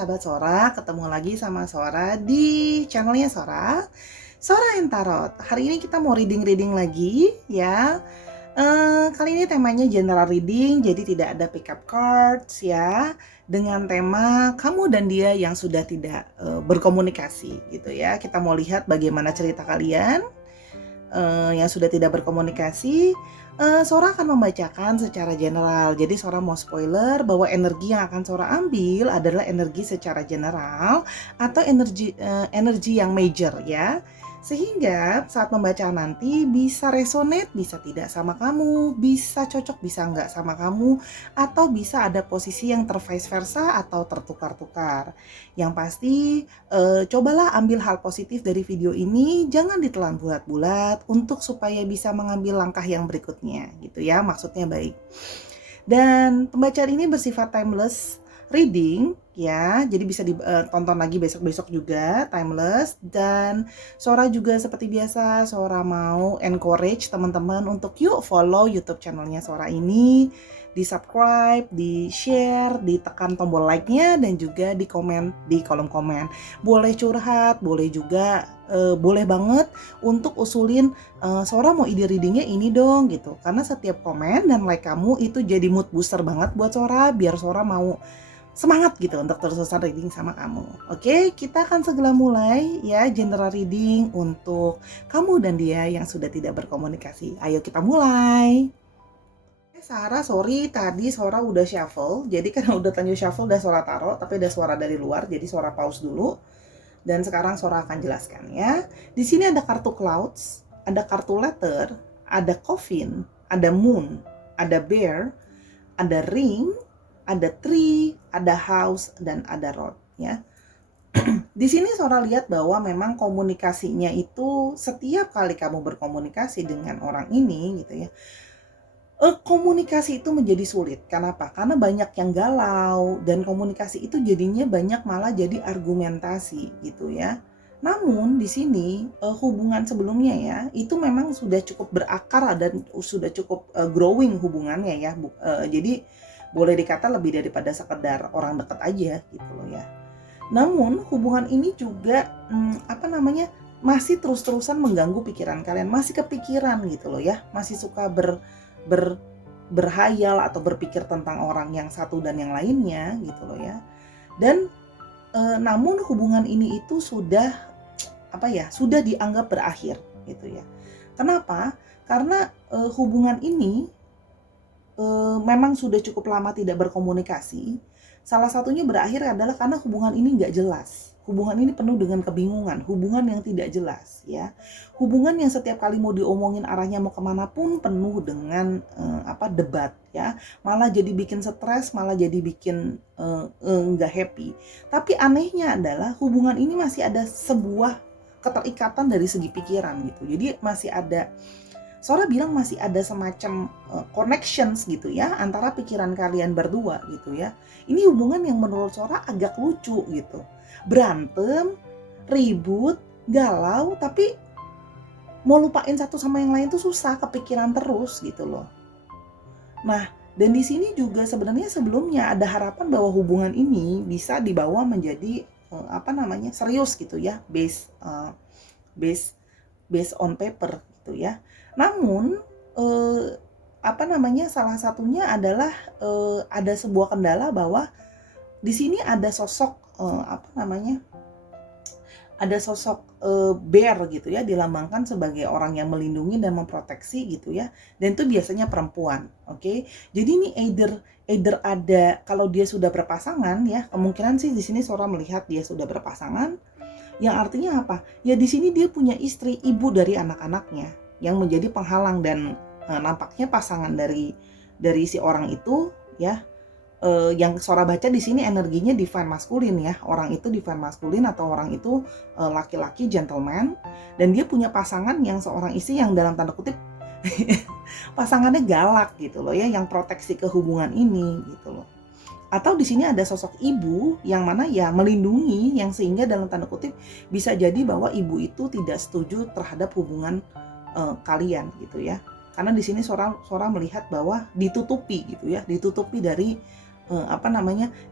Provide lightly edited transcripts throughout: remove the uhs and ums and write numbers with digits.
sahabat Sora, ketemu lagi sama Sora di channelnya Sora, Sora and Tarot. Hari ini kita mau reading lagi ya. Kali ini temanya general reading, jadi tidak ada pick up cards ya. Dengan tema kamu dan dia yang sudah tidak berkomunikasi gitu ya. Kita mau lihat bagaimana cerita kalian yang sudah tidak berkomunikasi. Sora akan membacakan secara general. Jadi Sora mau spoiler bahwa energi yang akan Sora ambil adalah energi secara general atau energi yang major ya. Sehingga saat membaca nanti bisa resonate, bisa tidak sama kamu, bisa cocok, bisa enggak sama kamu, atau bisa ada posisi yang vice versa atau tertukar-tukar. Yang pasti cobalah ambil hal positif dari video ini, jangan ditelan bulat-bulat untuk supaya bisa mengambil langkah yang berikutnya gitu ya, maksudnya baik. Dan pembacaan ini bersifat timeless reading ya, jadi bisa ditonton lagi besok-besok juga, timeless. Dan Sora juga seperti biasa, Sora mau encourage teman-teman untuk yuk follow YouTube channelnya Sora ini, di subscribe, di share, ditekan tombol like-nya, dan juga di komen di kolom komen. Boleh curhat, boleh juga boleh banget untuk usulin Sora mau ide readingnya ini dong gitu, karena setiap komen dan like kamu itu jadi mood booster banget buat Sora, biar Sora mau semangat gitu untuk terus-terusan reading sama kamu. Oke, kita akan segera mulai ya general reading untuk kamu dan dia yang sudah tidak berkomunikasi. Ayo kita mulai. Sarah, sorry tadi Sora udah shuffle. Jadi kan udah lanjut shuffle udah Sora taruh, tapi ada suara dari luar, jadi Sora pause dulu. Dan sekarang Sora akan jelaskan ya. Di sini ada kartu clouds, ada kartu letter, ada coffin, ada moon, ada bear, ada ring, ada tree, ada house, dan ada road ya. Di sini Sora lihat bahwa memang komunikasinya itu setiap kali kamu berkomunikasi dengan orang ini gitu ya, komunikasi itu menjadi sulit. Kenapa? Karena banyak yang galau dan komunikasi itu jadinya banyak malah jadi argumentasi gitu ya. Namun di sini hubungan sebelumnya ya itu memang sudah cukup berakar dan sudah cukup growing hubungannya ya. Jadi boleh dikata lebih daripada sekedar orang dekat aja gitu loh ya. Namun hubungan ini juga masih terus-terusan mengganggu pikiran kalian, masih kepikiran gitu loh ya, masih suka berhayal atau berpikir tentang orang yang satu dan yang lainnya gitu loh ya. Dan namun hubungan ini itu sudah dianggap berakhir gitu ya. Kenapa? Karena hubungan ini memang sudah cukup lama tidak berkomunikasi. Salah satunya berakhir adalah karena hubungan ini nggak jelas. Hubungan ini penuh dengan kebingungan, hubungan yang tidak jelas ya. Hubungan yang setiap kali mau diomongin arahnya mau kemana pun penuh dengan debat ya. Malah jadi bikin stres, malah jadi bikin nggak happy. Tapi anehnya adalah hubungan ini masih ada sebuah keterikatan dari segi pikiran gitu. Jadi masih ada, Sora bilang masih ada semacam connections gitu ya antara pikiran kalian berdua gitu ya. Ini hubungan yang menurut Sora agak lucu gitu. Berantem, ribut, galau, tapi mau lupain satu sama yang lain tuh susah, kepikiran terus gitu loh. Nah, dan di sini juga sebenarnya sebelumnya ada harapan bahwa hubungan ini bisa dibawa menjadi serius gitu ya, based on paper gitu ya. Namun salah satunya adalah ada sebuah kendala bahwa di sini ada sosok bear gitu ya, dilambangkan sebagai orang yang melindungi dan memproteksi gitu ya, dan itu biasanya perempuan. Oke. Jadi ini either ada, kalau dia sudah berpasangan ya, kemungkinan sih di sini Sora melihat dia sudah berpasangan, yang artinya apa? Ya di sini dia punya istri, ibu dari anak-anaknya yang menjadi penghalang, dan nampaknya pasangan dari si orang itu ya, yang Sora baca di sini energinya divine maskulin ya. Orang itu divine maskulin atau orang itu laki-laki gentleman, dan dia punya pasangan yang seorang istri yang dalam tanda kutip pasangannya galak gitu loh ya, yang proteksi ke hubungan ini gitu loh. Atau di sini ada sosok ibu yang mana ya melindungi, yang sehingga dalam tanda kutip bisa jadi bahwa ibu itu tidak setuju terhadap hubungan kalian gitu ya. Karena di sini Sora melihat bahwa ditutupi gitu ya, ditutupi dari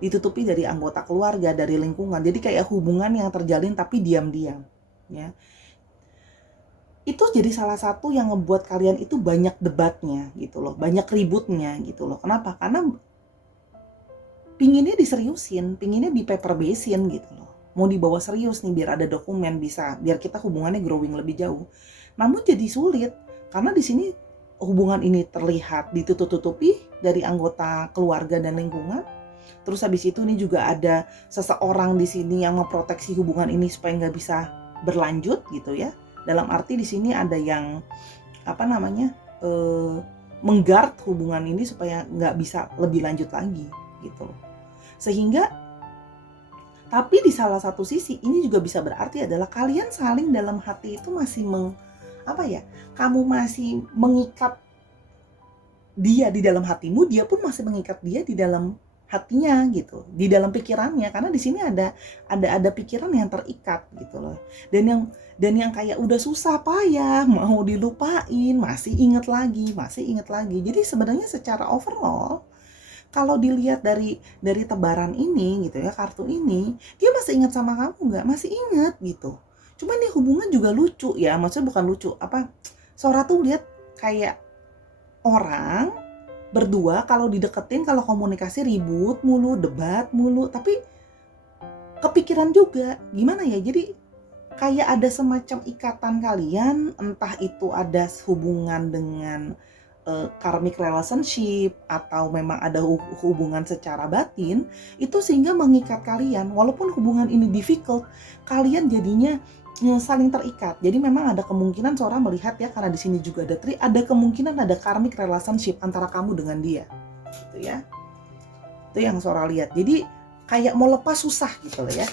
ditutupi dari anggota keluarga, dari lingkungan. Jadi kayak hubungan yang terjalin tapi diam-diam, ya. Itu jadi salah satu yang ngebuat kalian itu banyak debatnya gitu loh, banyak ributnya gitu loh. Kenapa? Karena pinginnya diseriusin, pinginnya di paper basin gitu loh. Mau dibawa serius nih biar ada dokumen bisa, biar kita hubungannya growing lebih jauh. Namun jadi sulit karena di sini hubungan ini terlihat ditutup-tutupi dari anggota keluarga dan lingkungan. Terus habis itu ini juga ada seseorang di sini yang memproteksi hubungan ini supaya nggak bisa berlanjut gitu ya. Dalam arti di sini ada yang mengguard hubungan ini supaya nggak bisa lebih lanjut lagi gitu. Sehingga tapi di salah satu sisi ini juga bisa berarti adalah kalian saling dalam hati itu masih kamu masih mengikat dia di dalam hatimu, dia pun masih mengikat dia di dalam hatinya gitu, di dalam pikirannya, karena di sini ada pikiran yang terikat gitu loh. Dan yang kayak udah susah payah mau dilupain, masih inget lagi. Jadi sebenarnya secara overall kalau dilihat dari tebaran ini gitu ya, kartu ini, dia masih ingat sama kamu nggak? Masih ingat gitu. Cuman nih hubungan juga lucu ya, maksudnya bukan lucu, Sora tuh lihat kayak orang berdua kalau dideketin, kalau komunikasi ribut mulu, debat mulu, tapi kepikiran juga, gimana ya, jadi kayak ada semacam ikatan kalian, entah itu ada hubungan dengan karmic relationship atau memang ada hubungan secara batin, itu sehingga mengikat kalian. Walaupun hubungan ini difficult, kalian jadinya saling terikat. Jadi memang ada kemungkinan Sora melihat ya, karena di sini juga ada tri, ada kemungkinan ada karmic relationship antara kamu dengan dia, gitu ya. Itu yang Sora lihat. Jadi kayak mau lepas susah gitu loh ya.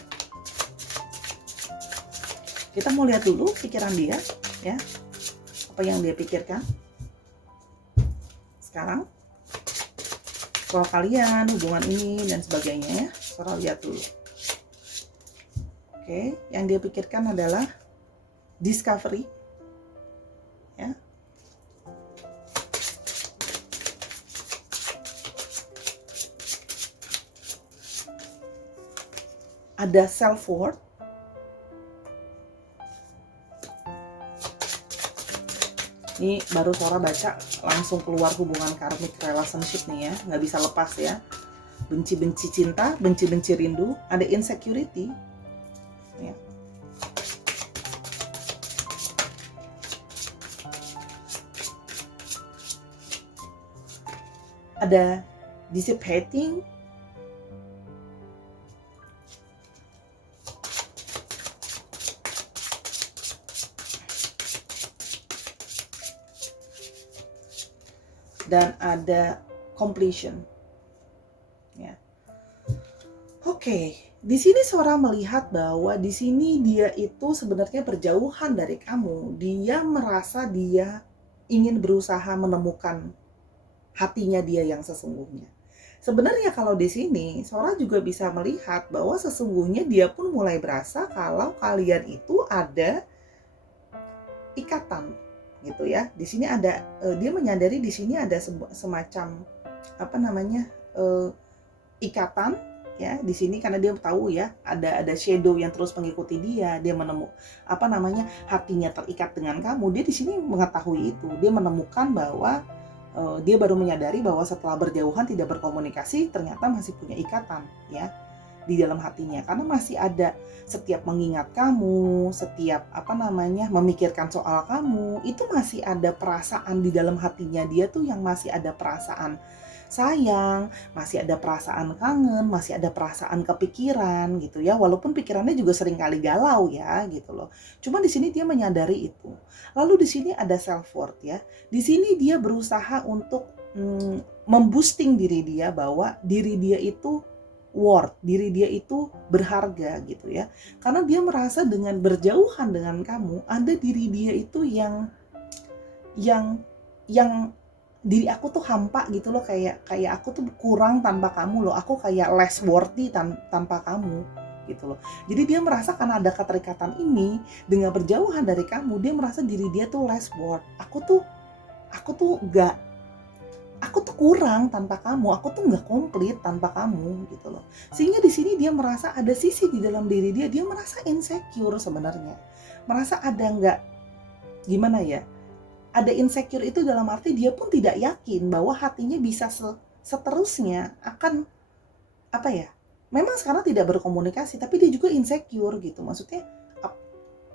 Kita mau lihat dulu pikiran dia, ya, apa yang dia pikirkan sekarang soal kalian, hubungan ini dan sebagainya ya. Sora lihat dulu. Oke, yang dia pikirkan adalah discovery, ya. Ada self worth. Ini baru Sora baca langsung keluar hubungan karmic relationship nih ya, nggak bisa lepas ya. Benci-benci cinta, benci-benci rindu, ada insecurity, ya. Ada dissipating, dan ada completion, ya. Oke, di sini Sora melihat bahwa di sini dia itu sebenarnya berjauhan dari kamu. Dia merasa dia ingin berusaha menemukan hatinya dia yang sesungguhnya. Sebenarnya kalau di sini Sora juga bisa melihat bahwa sesungguhnya dia pun mulai berasa kalau kalian itu ada ikatan gitu ya. Di sini ada dia menyadari di sini ada semacam ikatan ya di sini, karena dia tahu ya ada shadow yang terus mengikuti dia hatinya terikat dengan kamu. Dia di sini mengetahui itu, dia menemukan bahwa dia baru menyadari bahwa setelah berjauhan tidak berkomunikasi ternyata masih punya ikatan ya di dalam hatinya, karena masih ada setiap mengingat kamu, setiap memikirkan soal kamu, itu masih ada perasaan di dalam hatinya dia tuh yang masih ada perasaan sayang, masih ada perasaan kangen, masih ada perasaan kepikiran gitu ya, walaupun pikirannya juga sering kali galau ya gitu loh. Cuma di sini dia menyadari itu. Lalu di sini ada self worth ya. Di sini dia berusaha untuk memboosting diri dia bahwa diri dia itu worth, diri dia itu berharga gitu ya. Karena dia merasa dengan berjauhan dengan kamu, ada diri dia itu yang diri aku tuh hampa gitu loh, kayak aku tuh kurang tanpa kamu loh, aku kayak less worthy tanpa kamu gitu loh. Jadi dia merasa karena ada keterikatan ini, dengan berjauhan dari kamu, dia merasa diri dia tuh less worth. Aku tuh aku tuh kurang tanpa kamu, aku tuh nggak komplit tanpa kamu gitu loh. Sehingga di sini dia merasa ada sisi di dalam diri dia merasa insecure sebenarnya. Merasa ada nggak, gimana ya, ada insecure itu dalam arti dia pun tidak yakin bahwa hatinya bisa seterusnya akan, apa ya, memang sekarang tidak berkomunikasi, tapi dia juga insecure gitu. Maksudnya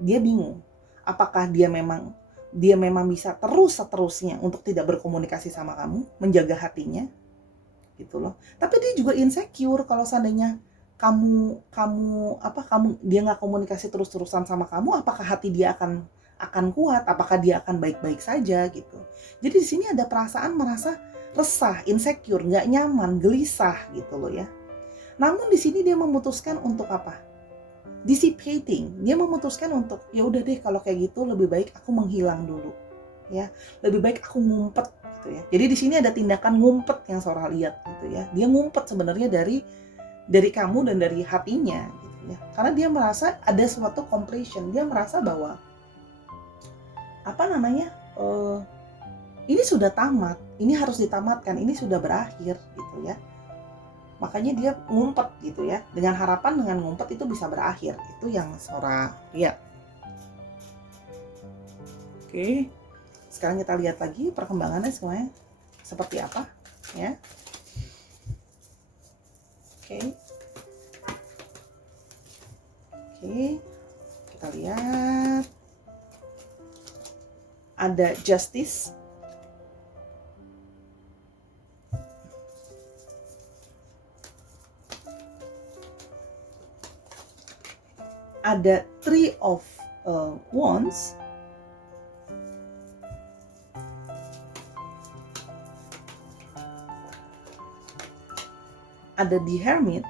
dia bingung, apakah dia memang bisa seterusnya untuk tidak berkomunikasi sama kamu, menjaga hatinya gitu loh. Tapi dia juga insecure kalau seandainya kamu kamu apa kamu dia nggak komunikasi terus-terusan sama kamu, apakah hati dia akan kuat, apakah dia akan baik-baik saja gitu. Jadi di sini ada perasaan merasa resah, insecure, nggak nyaman, gelisah gitu loh ya. Namun di sini dia memutuskan untuk apa? Dissipating. Dia memutuskan untuk ya udah deh, kalau kayak gitu lebih baik aku menghilang dulu. Ya, lebih baik aku ngumpet gitu ya. Jadi di sini ada tindakan ngumpet yang Sora lihat gitu ya. Dia ngumpet sebenarnya dari kamu dan dari hatinya gitu ya. Karena dia merasa ada suatu completion. Dia merasa bahwa apa namanya? Ini sudah tamat, ini harus ditamatkan, ini sudah berakhir gitu ya. Makanya dia ngumpet gitu ya, dengan harapan dengan ngumpet itu bisa berakhir. Itu yang Sora lihat. Oke, sekarang kita lihat lagi perkembangannya semuanya seperti apa ya. Oke, kita lihat ada Justice, ada Three of Wands, ada The Hermit,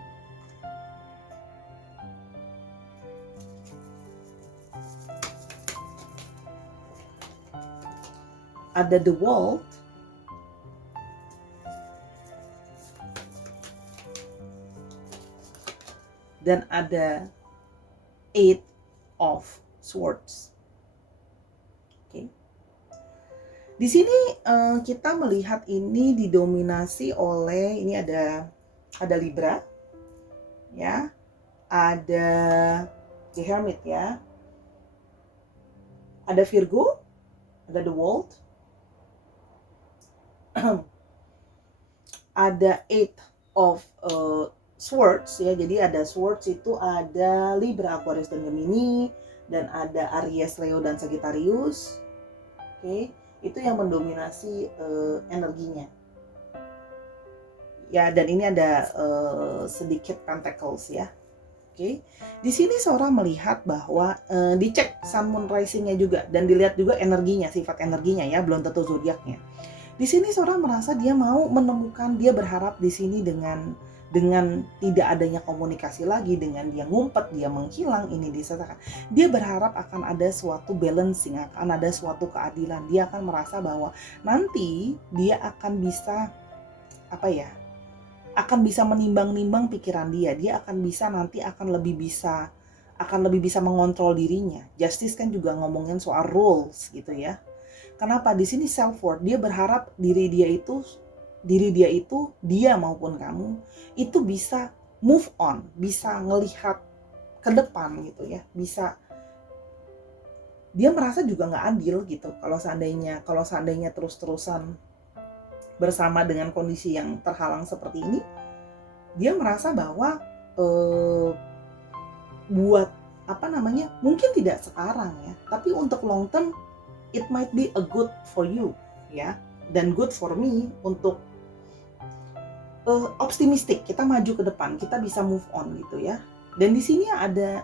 ada The World, dan ada Eight of Swords. Oke. Di sini kita melihat ini didominasi oleh, ini ada Libra, ya, ada The Hermit ya, ada Virgo, ada The World, ada Eight of Swords ya. Jadi ada Swords itu ada Libra, Aquarius dan Gemini, dan ada Aries, Leo dan Sagittarius. Oke, itu yang mendominasi energinya. Ya, dan ini ada sedikit Pentacles ya. Oke. Di sini Sora melihat bahwa dicek Sun Moon Rising-nya juga dan dilihat juga energinya, sifat energinya ya, belum tentu zodiaknya. Di sini Sora merasa dia mau menemukan, dia berharap di sini dengan tidak adanya komunikasi lagi, dengan dia ngumpet, dia menghilang, ini disertakan. Dia berharap akan ada suatu balancing, akan ada suatu keadilan. Dia akan merasa bahwa nanti dia akan bisa, apa ya, akan bisa menimbang-nimbang pikiran dia. Dia akan bisa nanti akan lebih bisa mengontrol dirinya. Justice kan juga ngomongin soal rules gitu ya. Kenapa? Di sini self worth. Dia berharap diri dia itu, dia maupun kamu itu bisa move on, bisa ngelihat ke depan gitu ya. Bisa, dia merasa juga nggak adil gitu kalau seandainya terus-terusan bersama dengan kondisi yang terhalang seperti ini. Dia merasa bahwa buat apa namanya, mungkin tidak sekarang ya, tapi untuk long term it might be a good for you ya, dan good for me untuk optimistik, kita maju ke depan, kita bisa move on gitu ya. Dan di sini ada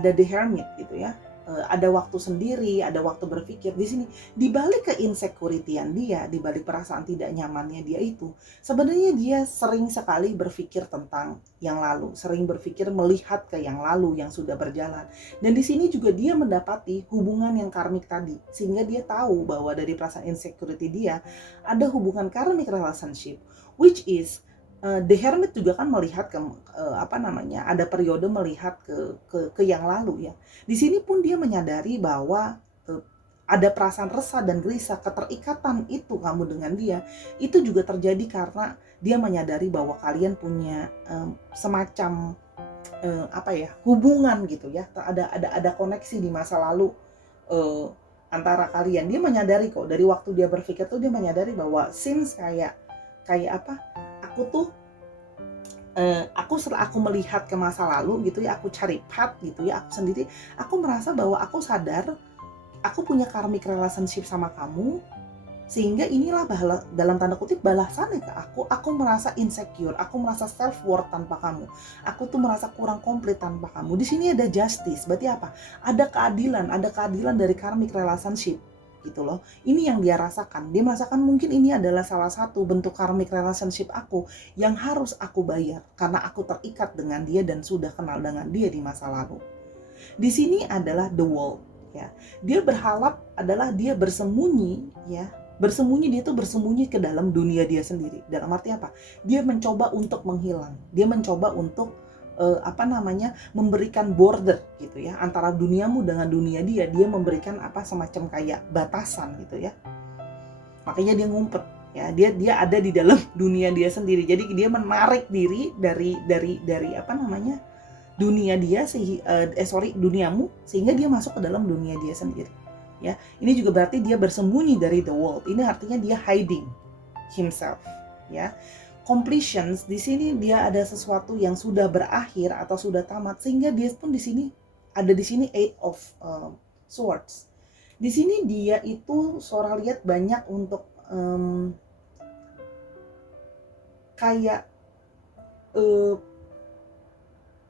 The Hermit gitu ya. Ada waktu sendiri, ada waktu berpikir. Di sini di balik ke-insecurity-an dia, di balik perasaan tidak nyamannya dia itu, sebenarnya dia sering sekali berpikir tentang yang lalu, sering berpikir melihat ke yang lalu yang sudah berjalan. Dan di sini juga dia mendapati hubungan yang karmik tadi, sehingga dia tahu bahwa dari perasaan insecurity dia ada hubungan karmik relationship, which is The Hermit juga kan melihat ke ada periode melihat ke yang lalu ya. Di sini pun dia menyadari bahwa ada perasaan resah dan gelisah, keterikatan itu kamu dengan dia, itu juga terjadi karena dia menyadari bahwa kalian punya semacam hubungan gitu ya, ada koneksi di masa lalu antara kalian. Dia menyadari kok, dari waktu dia berpikir tuh dia menyadari bahwa since kayak aku tuh setelah aku melihat ke masa lalu gitu ya, aku cari path gitu ya, aku sendiri, aku merasa bahwa aku sadar aku punya karmic relationship sama kamu, sehingga inilah dalam tanda kutip balasannya ke aku merasa insecure, aku merasa self worth tanpa kamu, aku tuh merasa kurang komplit tanpa kamu. Di sini ada justice, berarti apa? Ada keadilan dari karmic relationship gitu loh. Ini yang dia rasakan, dia merasakan mungkin ini adalah salah satu bentuk karmic relationship aku yang harus aku bayar karena aku terikat dengan dia dan sudah kenal dengan dia di masa lalu. Di sini adalah the world ya. Dia berharap adalah dia bersembunyi ya. Dia tuh bersembunyi ke dalam dunia dia sendiri. Dalam arti apa? Dia mencoba untuk menghilang. Dia mencoba untuk memberikan border gitu ya antara duniamu dengan dunia dia. Dia memberikan semacam kayak batasan gitu ya. Makanya dia ngumpet ya. Dia ada di dalam dunia dia sendiri. Jadi dia menarik diri dari dunia dia duniamu, sehingga dia masuk ke dalam dunia dia sendiri ya. Ini juga berarti dia bersembunyi dari the world. Ini artinya dia hiding himself ya. Completions di sini dia ada sesuatu yang sudah berakhir atau sudah tamat, sehingga dia pun di sini Eight of Swords. Di sini dia itu Sora lihat banyak untuk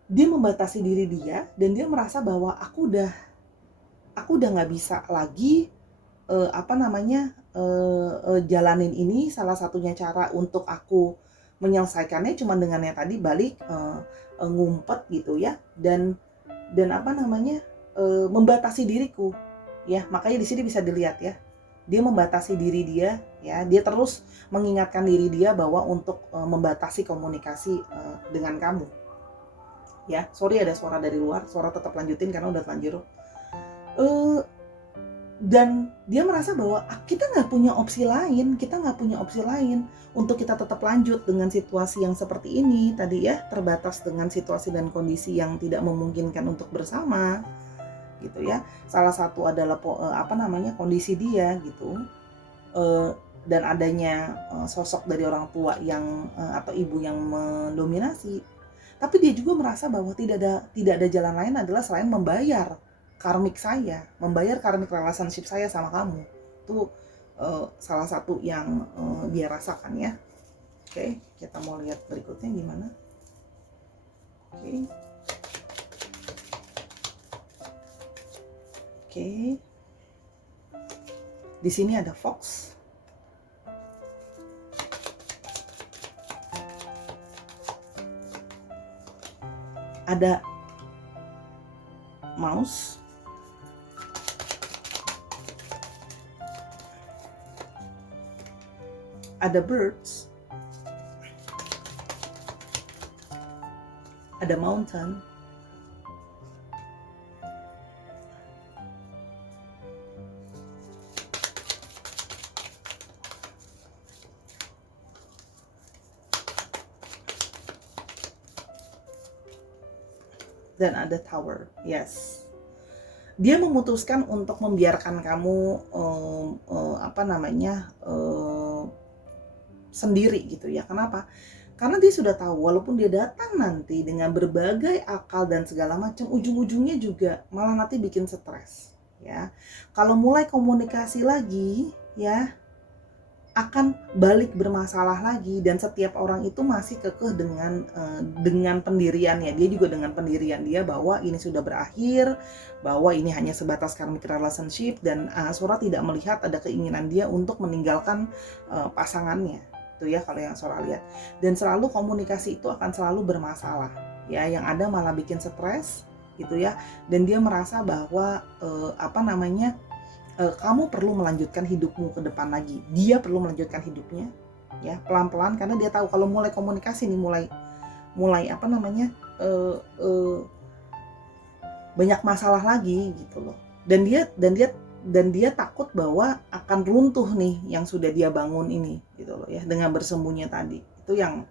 dia membatasi diri dia, dan dia merasa bahwa aku udah nggak bisa lagi jalanin ini. Salah satunya cara untuk aku menyelesaikannya cuma dengan yang tadi balik ngumpet gitu ya, dan membatasi diriku ya. Makanya di sini bisa dilihat ya, dia membatasi diri dia ya. Dia terus mengingatkan diri dia bahwa untuk membatasi komunikasi dengan kamu ya. Sorry ada suara dari luar, suara tetap lanjutin karena udah telanjur. Dan dia merasa bahwa kita nggak punya opsi lain untuk kita tetap lanjut dengan situasi yang seperti ini tadi ya, terbatas dengan situasi dan kondisi yang tidak memungkinkan untuk bersama gitu ya. Salah satu adalah kondisi dia gitu, dan adanya sosok dari orang tua yang atau ibu yang mendominasi. Tapi dia juga merasa bahwa tidak ada jalan lain adalah selain membayar karmic relationship saya sama kamu. Itu salah satu yang dia rasakan ya. Oke, kita mau lihat berikutnya gimana. Oke. Di sini ada fox. Ada mouse, ada birds, ada mountain, dan ada tower. Yes, dia memutuskan untuk membiarkan kamu sendiri gitu ya. Kenapa? Karena dia sudah tahu walaupun dia datang nanti dengan berbagai akal dan segala macam, ujung-ujungnya juga malah nanti bikin stres ya. Kalau mulai komunikasi lagi ya, akan balik bermasalah lagi, dan setiap orang itu masih kekeh dengan pendiriannya. Dia juga dengan pendirian dia bahwa ini sudah berakhir, bahwa ini hanya sebatas karmic relationship, dan Sora tidak melihat ada keinginan dia untuk meninggalkan pasangannya. Itu ya kalau yang Sora lihat. Dan selalu komunikasi itu akan selalu bermasalah ya, yang ada malah bikin stres gitu ya. Dan dia merasa bahwa kamu perlu melanjutkan hidupmu ke depan lagi. Dia perlu melanjutkan hidupnya ya, pelan-pelan, karena dia tahu kalau mulai komunikasi nih mulai banyak masalah lagi gitu loh. Dan dia dan dia takut bahwa akan runtuh nih yang sudah dia bangun ini gitu loh ya, dengan bersembunyi tadi. Itu yang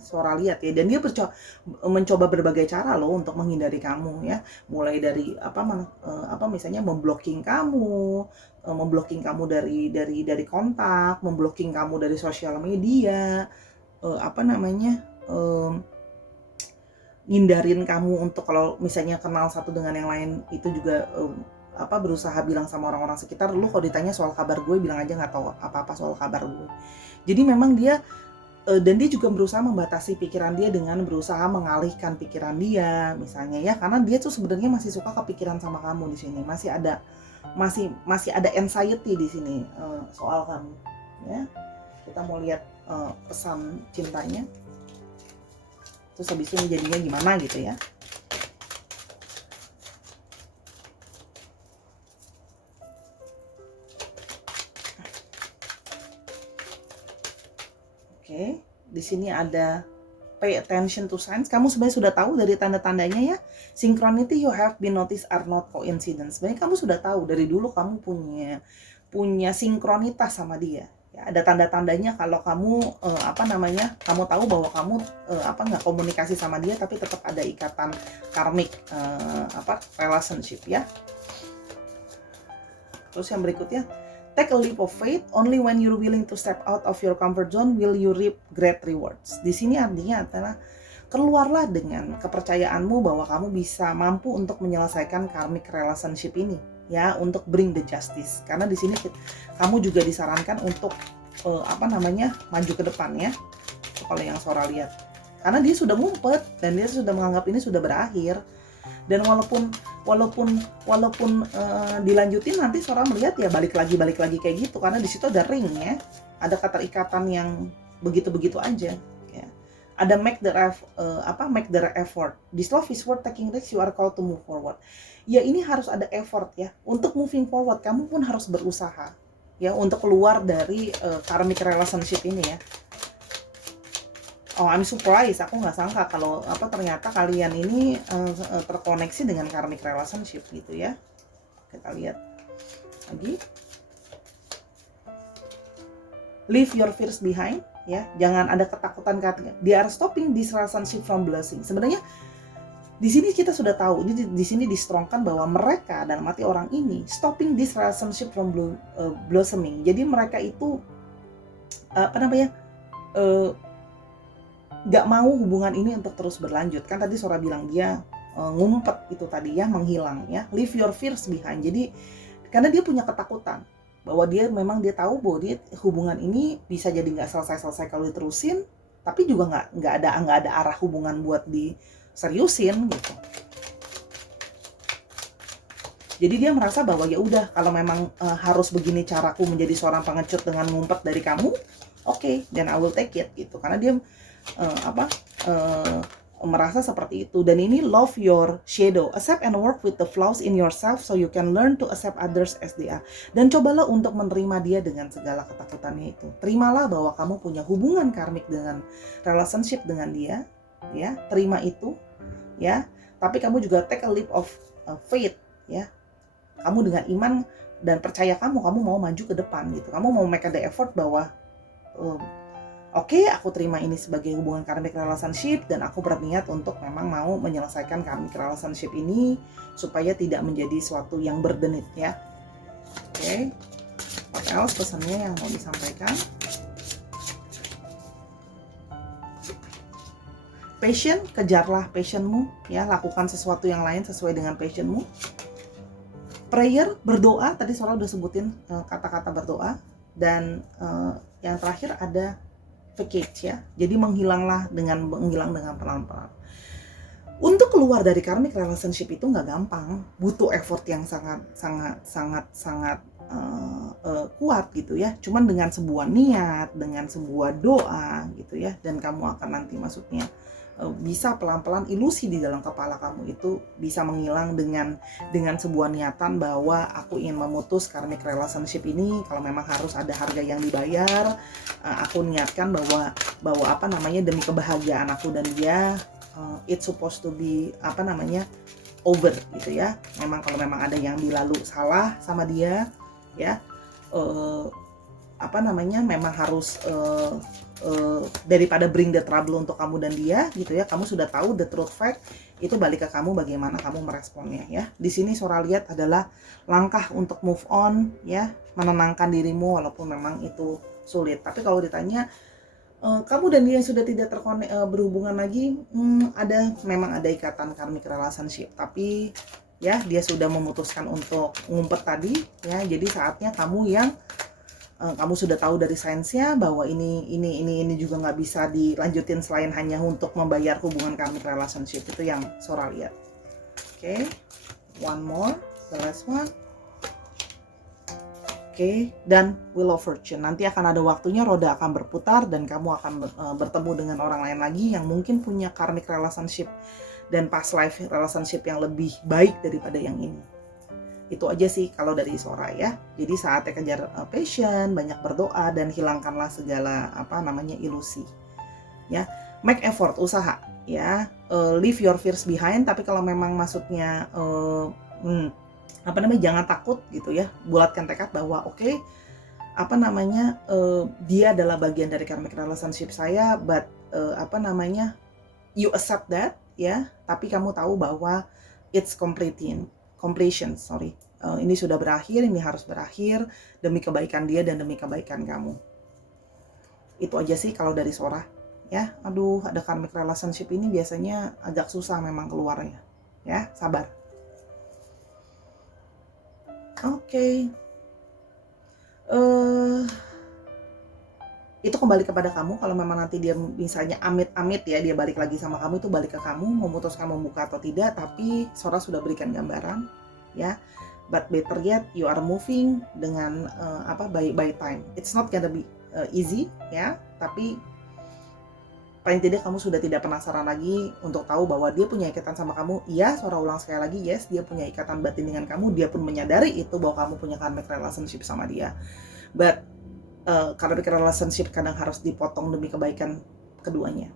Sora lihat ya. Dan dia mencoba berbagai cara loh untuk menghindari kamu ya, mulai dari misalnya memblocking kamu, dari kontak, memblocking kamu dari sosial media, ngindarin kamu untuk kalau misalnya kenal satu dengan yang lain itu juga berusaha bilang sama orang-orang sekitar, lu kalau ditanya soal kabar gue bilang aja nggak tahu apa-apa soal kabar gue. Jadi memang dia dan dia juga berusaha membatasi pikiran dia dengan berusaha mengalihkan pikiran dia misalnya ya, karena dia tuh sebenarnya masih suka kepikiran sama kamu di sini, masih ada anxiety di sini soal kamu ya. Kita mau lihat pesan cintanya, terus habis itu jadinya gimana gitu ya. Oke, di sini ada pay attention to signs. Kamu sebenarnya sudah tahu dari tanda-tandanya ya. Synchronity you have been noticed are not coincidence. Sebenarnya kamu sudah tahu dari dulu kamu punya sinkronitas sama dia. Ya, ada tanda-tandanya kalau kamu kamu tahu bahwa kamu nggak komunikasi sama dia tapi tetap ada ikatan karmik relationship ya. Terus yang berikutnya, take a leap of faith. Only when you're willing to step out of your comfort zone will you reap great rewards. Di sini artinya adalah keluarlah dengan kepercayaanmu bahwa kamu bisa mampu untuk menyelesaikan karmic relationship ini ya, untuk bring the justice. Karena di sini kamu juga disarankan untuk maju ke depan ya. Kalau yang Sora lihat, karena dia sudah ngumpet dan dia sudah menganggap ini sudah berakhir. Dan walaupun dilanjutin nanti Sora melihat ya balik lagi kayak gitu, karena di situ ada ring ya, ada keterikatan yang begitu aja ya. Ada make the effort. This love is worth taking risks, you are called to move forward. Ya ini harus ada effort ya untuk moving forward. Kamu pun harus berusaha ya untuk keluar dari karmic relationship ini ya. Oh, I'm surprised. Aku nggak sangka kalau ternyata kalian ini terkoneksi dengan karmic relationship gitu ya. Kita lihat lagi. Leave your fears behind ya. Jangan ada ketakutan katanya. They are stopping this relationship from blossoming. Sebenarnya di sini kita sudah tahu, di sini distrongkan bahwa mereka dan mati orang ini stopping this relationship from blossoming. Jadi mereka itu gak mau hubungan ini untuk terus berlanjut. Kan tadi Sora bilang dia ngumpet itu tadi ya, menghilang ya. Leave your fears behind. Jadi karena dia punya ketakutan bahwa dia tahu bahwa dia hubungan ini bisa jadi nggak selesai kalau diterusin, tapi juga nggak ada arah hubungan buat diseriusin gitu. Jadi dia merasa bahwa ya udah, kalau memang harus begini caraku menjadi seorang pengecut dengan ngumpet dari kamu, oke, then I will take it gitu. Karena dia merasa seperti itu. Dan ini love your shadow, accept and work with the flaws in yourself so you can learn to accept others as they are. Dan cobalah untuk menerima dia dengan segala ketakutannya itu. Terimalah bahwa kamu punya hubungan karmik dengan relationship dengan dia ya, terima itu ya. Tapi kamu juga take a leap of faith ya. Kamu dengan iman dan percaya kamu mau maju ke depan gitu. Kamu mau make the effort bahwa Oke, aku terima ini sebagai hubungan karmic relationship dan aku berniat untuk memang mau menyelesaikan karmic relationship ini supaya tidak menjadi suatu yang berdenit ya. Oke. What else pesannya yang mau disampaikan? Passion, kejarlah passionmu ya, lakukan sesuatu yang lain sesuai dengan passionmu. Prayer, berdoa, tadi Sora udah sebutin kata-kata berdoa. Dan yang terakhir ada vacate ya. Jadi menghilang dengan pelan-pelan. Untuk keluar dari karmic relationship itu nggak gampang, butuh effort yang sangat kuat gitu ya. Cuman dengan sebuah niat, dengan sebuah doa gitu ya, dan kamu akan nanti maksudnya bisa pelan-pelan ilusi di dalam kepala kamu itu bisa menghilang dengan sebuah niatan bahwa aku ingin memutus karmic relationship ini. Kalau memang harus ada harga yang dibayar, aku niatkan bahwa demi kebahagiaan aku dan dia, it's supposed to be over gitu ya. Memang kalau memang ada yang dilalu salah sama dia ya, memang harus daripada bring the trouble untuk kamu dan dia gitu ya, kamu sudah tahu the truth fact, itu balik ke kamu bagaimana kamu meresponnya ya. Di sini Sora lihat adalah langkah untuk move on ya, menenangkan dirimu walaupun memang itu sulit. Tapi kalau ditanya kamu dan dia sudah tidak berhubungan lagi, memang ada ikatan karmic relationship, tapi ya dia sudah memutuskan untuk ngumpet tadi ya. Jadi saatnya kamu sudah tahu dari sainsnya bahwa ini juga nggak bisa dilanjutin selain hanya untuk membayar hubungan karmic relationship. Itu yang Sora lihat. Oke, one more, the last one. Oke, dan Wheel of Fortune. Nanti akan ada waktunya, roda akan berputar dan kamu akan bertemu dengan orang lain lagi yang mungkin punya karmic relationship dan past life relationship yang lebih baik daripada yang ini. Itu aja sih kalau dari Sora ya. Jadi saatnya kejar passion, banyak berdoa dan hilangkanlah segala ilusi. Ya, make effort, usaha ya. Leave your fears behind, tapi kalau memang maksudnya jangan takut gitu ya, bulatkan tekad bahwa dia adalah bagian dari karmic relationship saya, but you accept that ya, tapi kamu tahu bahwa it's completion, ini sudah berakhir, ini harus berakhir demi kebaikan dia dan demi kebaikan kamu. Itu aja sih kalau dari Sora ya. Aduh, ada karmic relationship ini biasanya agak susah memang keluarnya ya, sabar. Oke. Itu kembali kepada kamu. Kalau memang nanti dia misalnya amit-amit ya, dia balik lagi sama kamu, itu balik ke kamu memutuskan membuka atau tidak. Tapi Sora sudah berikan gambaran ya. But better yet, you are moving dengan by time. It's not gonna be easy ya, tapi paling tidak kamu sudah tidak penasaran lagi untuk tahu bahwa dia punya ikatan sama kamu. Iya, Sora ulang sekali lagi, yes, dia punya ikatan batin dengan kamu. Dia pun menyadari itu bahwa kamu punya karmic relationship sama dia. But karmic relationship kadang harus dipotong demi kebaikan keduanya.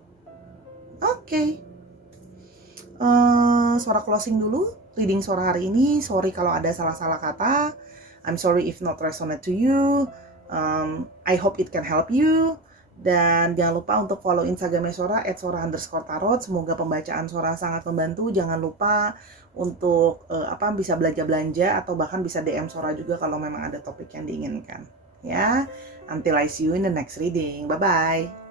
Oke. Sora closing dulu reading Sora hari ini. Sorry kalau ada salah-salah kata. I'm sorry if not resonate to you. I hope it can help you. Dan jangan lupa untuk follow Instagramnya Sora @sora_tarot. Semoga pembacaan Sora sangat membantu. Jangan lupa untuk bisa belanja atau bahkan bisa DM Sora juga kalau memang ada topik yang diinginkan ya. Until I see you in the next reading. Bye bye.